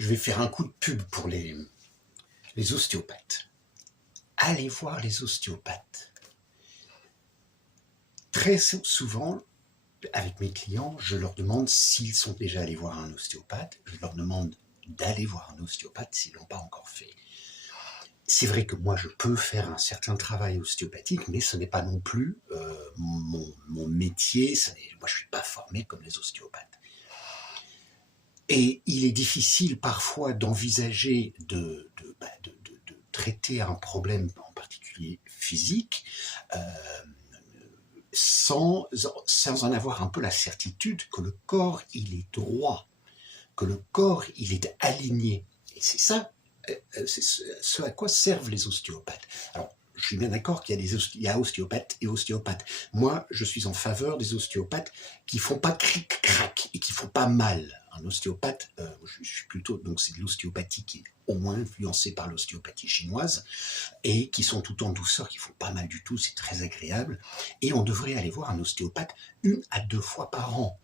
je vais faire un coup de pub pour les ostéopathes. Allez voir les ostéopathes. Très souvent, avec mes clients, je leur demande s'ils sont déjà allés voir un ostéopathe. Je leur demande d'aller voir un ostéopathe s'ils ne l'ont pas encore fait. C'est vrai que moi, je peux faire un certain travail ostéopathique, mais ce n'est pas non plus mon métier. Moi, je ne suis pas formé comme les ostéopathes. Et il est difficile parfois d'envisager de traiter un problème, en particulier physique, sans en avoir un peu la certitude que le corps, il est droit, que le corps, il est aligné. Et c'est ça, c'est ce à quoi servent les ostéopathes. Alors, je suis bien d'accord qu'il y a ostéopathes et ostéopathes. Moi, je suis en faveur des ostéopathes qui font pas cric-crac et qui font pas mal. Un ostéopathe, je suis plutôt, donc c'est de l'ostéopathie qui est au moins influencée par l'ostéopathie chinoise et qui sont tout en douceur, qui font pas mal du tout, c'est très agréable. Et on devrait aller voir un ostéopathe 1 à 2 fois par an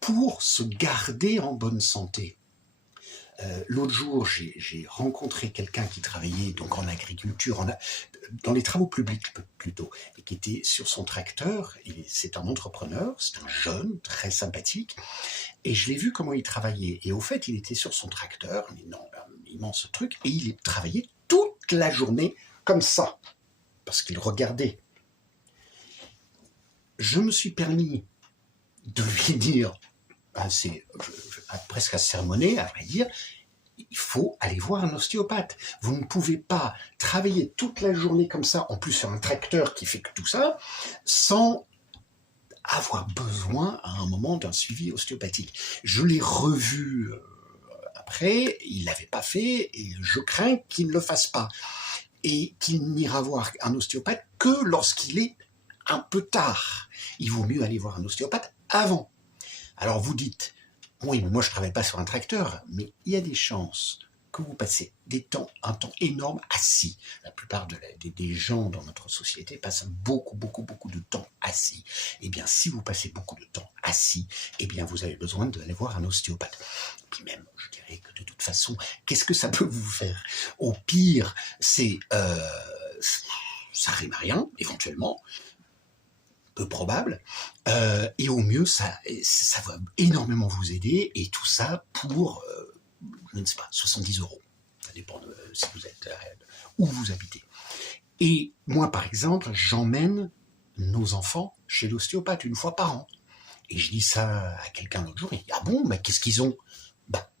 pour se garder en bonne santé. L'autre jour, j'ai rencontré quelqu'un qui travaillait donc en agriculture, dans les travaux publics plutôt, et qui était sur son tracteur. C'est un entrepreneur, c'est un jeune, très sympathique, et je l'ai vu comment il travaillait. Et au fait, il était sur son tracteur, un immense truc, et il travaillait toute la journée comme ça, parce qu'il regardait. Je me suis permis de lui dire, presque à sermonner, à vrai dire, il faut aller voir un ostéopathe. Vous ne pouvez pas travailler toute la journée comme ça, en plus sur un tracteur qui fait que tout ça, sans avoir besoin à un moment d'un suivi ostéopathique. Je l'ai revu après, il ne l'avait pas fait, et je crains qu'il ne le fasse pas. Et qu'il n'ira voir un ostéopathe que lorsqu'il est un peu tard. Il vaut mieux aller voir un ostéopathe avant. Alors vous dites, oui, mais moi je ne travaille pas sur un tracteur, mais il y a des chances que vous passez un temps énorme assis. La plupart des gens dans notre société passent beaucoup de temps assis. Eh bien, si vous passez beaucoup de temps assis, eh bien, vous avez besoin d'aller voir un ostéopathe. Puis même, je dirais que de toute façon, qu'est-ce que ça peut vous faire? Au pire, ça rime à rien, éventuellement, peu probable, et au mieux, ça va énormément vous aider, et tout ça pour, je ne sais pas, 70 €. Ça dépend de si vous êtes où vous habitez. Et moi, par exemple, j'emmène nos enfants chez l'ostéopathe 1 fois par an. Et je dis ça à quelqu'un l'autre jour, il dit « Ah bon, mais qu'est-ce qu'ils ont ?»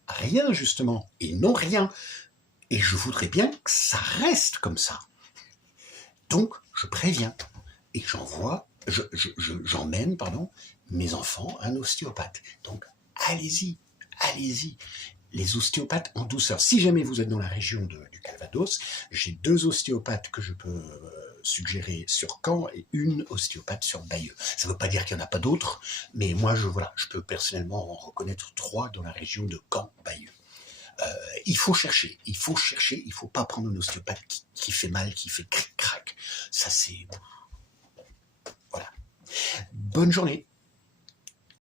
Rien, justement. Ils n'ont rien. Et je voudrais bien que ça reste comme ça. Donc, je préviens. Et j'emmène mes enfants à un ostéopathe. Donc, allez-y. Les ostéopathes en douceur. Si jamais vous êtes dans la région du Calvados, j'ai 2 ostéopathes que je peux suggérer sur Caen et une ostéopathe sur Bayeux. Ça ne veut pas dire qu'il n'y en a pas d'autres, mais moi, je peux personnellement en reconnaître 3 dans la région de Caen-Bayeux. Il faut chercher, il faut pas prendre un ostéopathe qui fait mal, qui fait cric-crac. Ça, c'est... Voilà. Bonne journée.